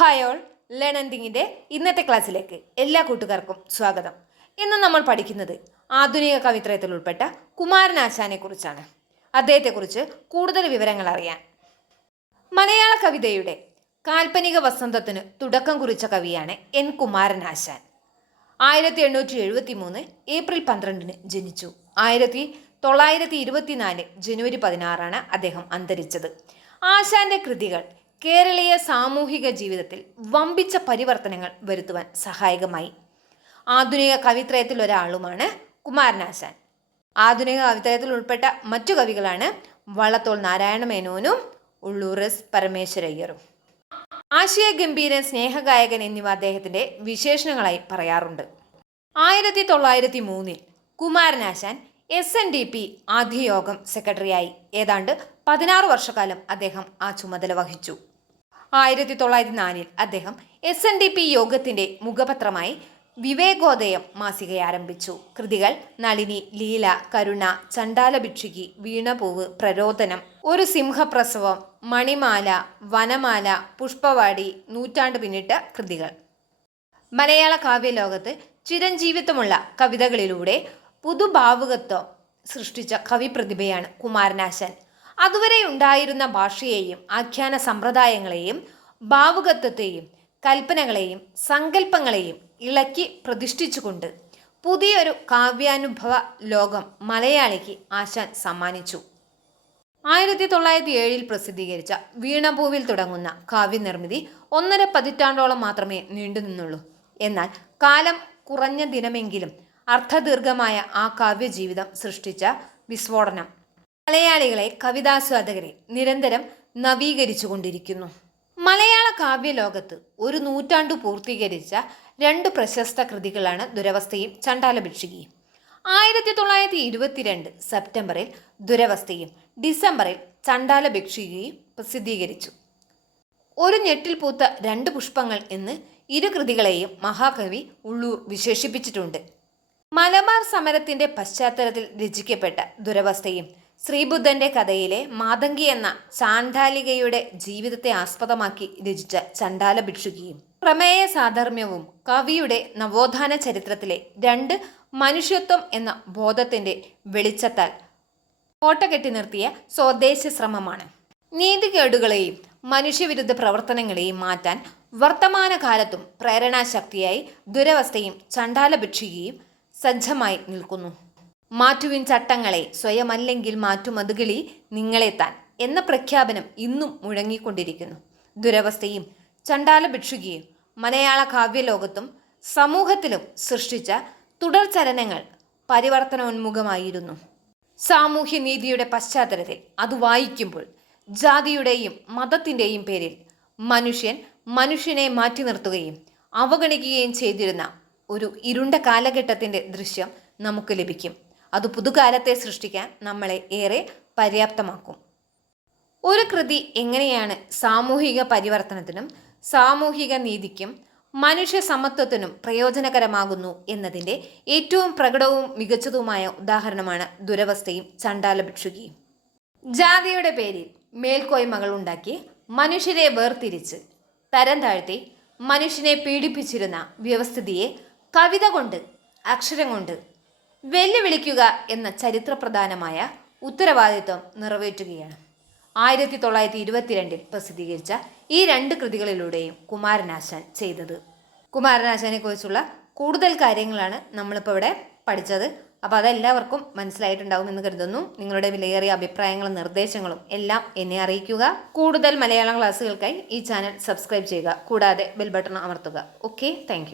Hi all learn എൻഡിങ്ങിന്റെ ഇന്നത്തെ ക്ലാസ്സിലേക്ക് എല്ലാ കൂട്ടുകാർക്കും സ്വാഗതം. ഇന്ന് നമ്മൾ പഠിക്കുന്നത് ആധുനിക കവിത്രയത്തിൽ ഉൾപ്പെട്ട കുമാരനാശാനെക്കുറിച്ചാണ് അദ്ദേഹത്തെക്കുറിച്ച് കൂടുതൽ വിവരങ്ങൾ അറിയാൻ. മലയാള കവിതയുടെ കാൽപ്പനിക വസന്തത്തിന് തുടക്കം കുറിച്ച കവിയാണ് എൻ കുമാരനാശാൻ. ആയിരത്തി എണ്ണൂറ്റി എഴുപത്തി മൂന്ന് ഏപ്രിൽ പന്ത്രണ്ടിന് ജനിച്ചു. ആയിരത്തി തൊള്ളായിരത്തി ഇരുപത്തിനാല് ജനുവരി പതിനാറാണ് അദ്ദേഹം അന്തരിച്ചത്. ആശാന്റെ കൃതികൾ കേരളീയ സാമൂഹിക ജീവിതത്തിൽ വമ്പിച്ച പരിവർത്തനങ്ങൾ വരുത്തുവാൻ സഹായകമായി. ആധുനിക കവിത്രയത്തിൽ ഒരാളുമാണ് കുമാരനാശാൻ. ആധുനിക കവിത്രയത്തിൽ ഉൾപ്പെട്ട മറ്റു കവികളാണ് വള്ളത്തോൾ നാരായണ മേനോനും ഉള്ളൂർ എസ് പരമേശ്വരയ്യറും ആശയഗംഭീരൻ സ്നേഹഗായകൻ എന്നിവ അദ്ദേഹത്തിന്റെ വിശേഷണങ്ങളായി പറയാറുണ്ട്. ആയിരത്തി തൊള്ളായിരത്തി മൂന്നിൽ Kumaranasan S N D P ആദ്യ യോഗം സെക്രട്ടറിയായി. ഏതാണ്ട് പതിനാറ് വർഷക്കാലം അദ്ദേഹം ആ ചുമതല വഹിച്ചു. ആയിരത്തി തൊള്ളായിരത്തി നാലിൽ അദ്ദേഹം എസ് എൻ ഡി പി യോഗത്തിന്റെ മുഖപത്രമായി വിവേകോദയം മാസിക ആരംഭിച്ചു. കൃതികൾ നളിനി ലീല കരുണ ചണ്ടാല ഭിക്ഷുകി വീണപൂവ് പ്രരോദനം ഒരു സിംഹപ്രസവം മണിമാല വനമാല പുഷ്പവാടി നൂറ്റാണ്ട് പിന്നിട്ട കൃതികൾ. മലയാള കാവ്യലോകത്ത് ചിരഞ്ജീവിത്വമുള്ള കവിതകളിലൂടെ പുതുഭാവുകത്വം സൃഷ്ടിച്ച കവിപ്രതിഭയാണ് കുമാരനാശൻ. അതുവരെ ഉണ്ടായിരുന്ന ഭാഷയെയും ആഖ്യാന സമ്പ്രദായങ്ങളെയും ഭാവുകത്വത്തെയും കൽപ്പനകളെയും സങ്കല്പങ്ങളെയും ഇളക്കി പ്രതിഷ്ഠിച്ചുകൊണ്ട് പുതിയൊരു കാവ്യാനുഭവ ലോകം മലയാളിക്ക് ആശാൻ സമ്മാനിച്ചു. ആയിരത്തി തൊള്ളായിരത്തി ഏഴിൽ പ്രസിദ്ധീകരിച്ച വീണപൂവിൽ തുടങ്ങുന്ന കാവ്യനിർമ്മിതി ഒന്നര പതിറ്റാണ്ടോളം മാത്രമേ നീണ്ടുനിന്നുള്ളൂ എന്നാൽ കാലം കുറഞ്ഞ ദിനമെങ്കിലും അർത്ഥദീർഘമായ ആ കാവ്യജീവിതം സൃഷ്ടിച്ച വിസ്ഫോടനം മലയാളികളെ കവിതാസ്വാദകരെ നിരന്തരം നവീകരിച്ചുകൊണ്ടിരിക്കുന്നു. മലയാള കാവ്യലോകത്ത് ഒരു നൂറ്റാണ്ടു പൂർത്തീകരിച്ച രണ്ട് പ്രശസ്ത കൃതികളാണ് ദുരവസ്ഥയും ചണ്ടാലഭിക്ഷുകിയും ആയിരത്തി തൊള്ളായിരത്തി ഇരുപത്തിരണ്ട് സെപ്റ്റംബറിൽ ദുരവസ്ഥയും ഡിസംബറിൽ ചണ്ടാലഭിക്ഷുകിയും പ്രസിദ്ധീകരിച്ചു. ഒരു ഞെട്ടിൽ പൂത്ത രണ്ട് പുഷ്പങ്ങൾ എന്ന് ഇരു കൃതികളെയും മഹാകവി ഉള്ളൂർ വിശേഷിപ്പിച്ചിട്ടുണ്ട്. മലബാർ സമരത്തിന്റെ പശ്ചാത്തലത്തിൽ രചിക്കപ്പെട്ട ദുരവസ്ഥയും ശ്രീബുദ്ധന്റെ കഥയിലെ മാതങ്കി എന്ന ചാണ്ടാലികയുടെ ജീവിതത്തെ ആസ്പദമാക്കി രചിച്ച ചണ്ടാല ഭിക്ഷുകിയും പ്രമേയ സാധർമ്യവും കവിയുടെ നവോത്ഥാന ചരിത്രത്തിലെ രണ്ട് മനുഷ്യത്വം എന്ന ബോധത്തിന്റെ വെളിച്ചത്താൽ കോട്ട കെട്ടി നിർത്തിയ സ്വദേശ ശ്രമമാണ്. നീതികേടുകളെയും മനുഷ്യവിരുദ്ധ പ്രവർത്തനങ്ങളെയും മാറ്റാൻ വർത്തമാനകാലത്തും പ്രേരണാശക്തിയായി ദുരവസ്ഥയും ചണ്ടാല ഭിക്ഷുകിയും സജ്ജമായി നിൽക്കുന്നു. മാറ്റുവിൻ ചട്ടങ്ങളെ സ്വയമല്ലെങ്കിൽ മാറ്റുമതുകളി നിങ്ങളെ താൻ എന്ന പ്രഖ്യാപനം ഇന്നും മുഴങ്ങിക്കൊണ്ടിരിക്കുന്നു. ദുരവസ്ഥയും ചണ്ടാല ഭിക്ഷുകിയും മലയാള കാവ്യലോകത്തും സമൂഹത്തിലും സൃഷ്ടിച്ച തുടർചലനങ്ങൾ പരിവർത്തനോന്മുഖമായിരുന്നു. സാമൂഹ്യനീതിയുടെ പശ്ചാത്തലത്തിൽ അത് വായിക്കുമ്പോൾ ജാതിയുടെയും മതത്തിന്റെയും പേരിൽ മനുഷ്യൻ മനുഷ്യനെ മാറ്റി നിർത്തുകയും അവഗണിക്കുകയും ചെയ്തിരുന്ന ഒരു ഇരുണ്ട കാലഘട്ടത്തിന്റെ ദൃശ്യം നമുക്ക് ലഭിക്കും. അത് പുതുകാലത്തെ സൃഷ്ടിക്കാൻ നമ്മളെ ഏറെ പര്യാപ്തമാക്കും. ഒരു കൃതി എങ്ങനെയാണ് സാമൂഹിക പരിവർത്തനത്തിനും സാമൂഹിക നീതിക്കും മനുഷ്യ സമത്വത്തിനും പ്രയോജനകരമാകുന്നു എന്നതിന്റെ ഏറ്റവും പ്രകടവും മികച്ചതുമായ ഉദാഹരണമാണ് ദുരവസ്ഥയും ചണ്ടാല ഭിക്ഷുകിയും ജാതിയുടെ പേരിൽ മേൽക്കോയ്മകൾ ഉണ്ടാക്കി മനുഷ്യരെ വേർതിരിച്ച് തരം താഴ്ത്തി മനുഷ്യനെ പീഡിപ്പിച്ചിരുന്ന വ്യവസ്ഥിതിയെ കവിത കൊണ്ട് അക്ഷരം കൊണ്ട് വെല്ലുവിളിക്കുക എന്ന ചരിത്രപ്രധാനമായ ഉത്തരവാദിത്വം നിറവേറ്റുകയാണ്. ആയിരത്തി തൊള്ളായിരത്തി ഇരുപത്തിരണ്ടിൽ പ്രസിദ്ധീകരിച്ച ഈ രണ്ട് കൃതികളിലൂടെയും കുമാരനാശാൻ ചെയ്തത്. കുമാരനാശാനെ കുറിച്ചുള്ള കൂടുതൽ കാര്യങ്ങളാണ് നമ്മളിപ്പോൾ ഇവിടെ പഠിച്ചത്. അപ്പോൾ അതെല്ലാവർക്കും മനസ്സിലായിട്ടുണ്ടാവും എന്ന് കരുതുന്നു. നിങ്ങളുടെ വിലയേറിയ അഭിപ്രായങ്ങളും നിർദ്ദേശങ്ങളും എല്ലാം എന്നെ അറിയിക്കുക. കൂടുതൽ മലയാളം ക്ലാസ്സുകൾക്കായി ഈ ചാനൽ സബ്സ്ക്രൈബ് ചെയ്യുക. കൂടാതെ ബെൽ ബട്ടൺ അമർത്തുക. Okay thank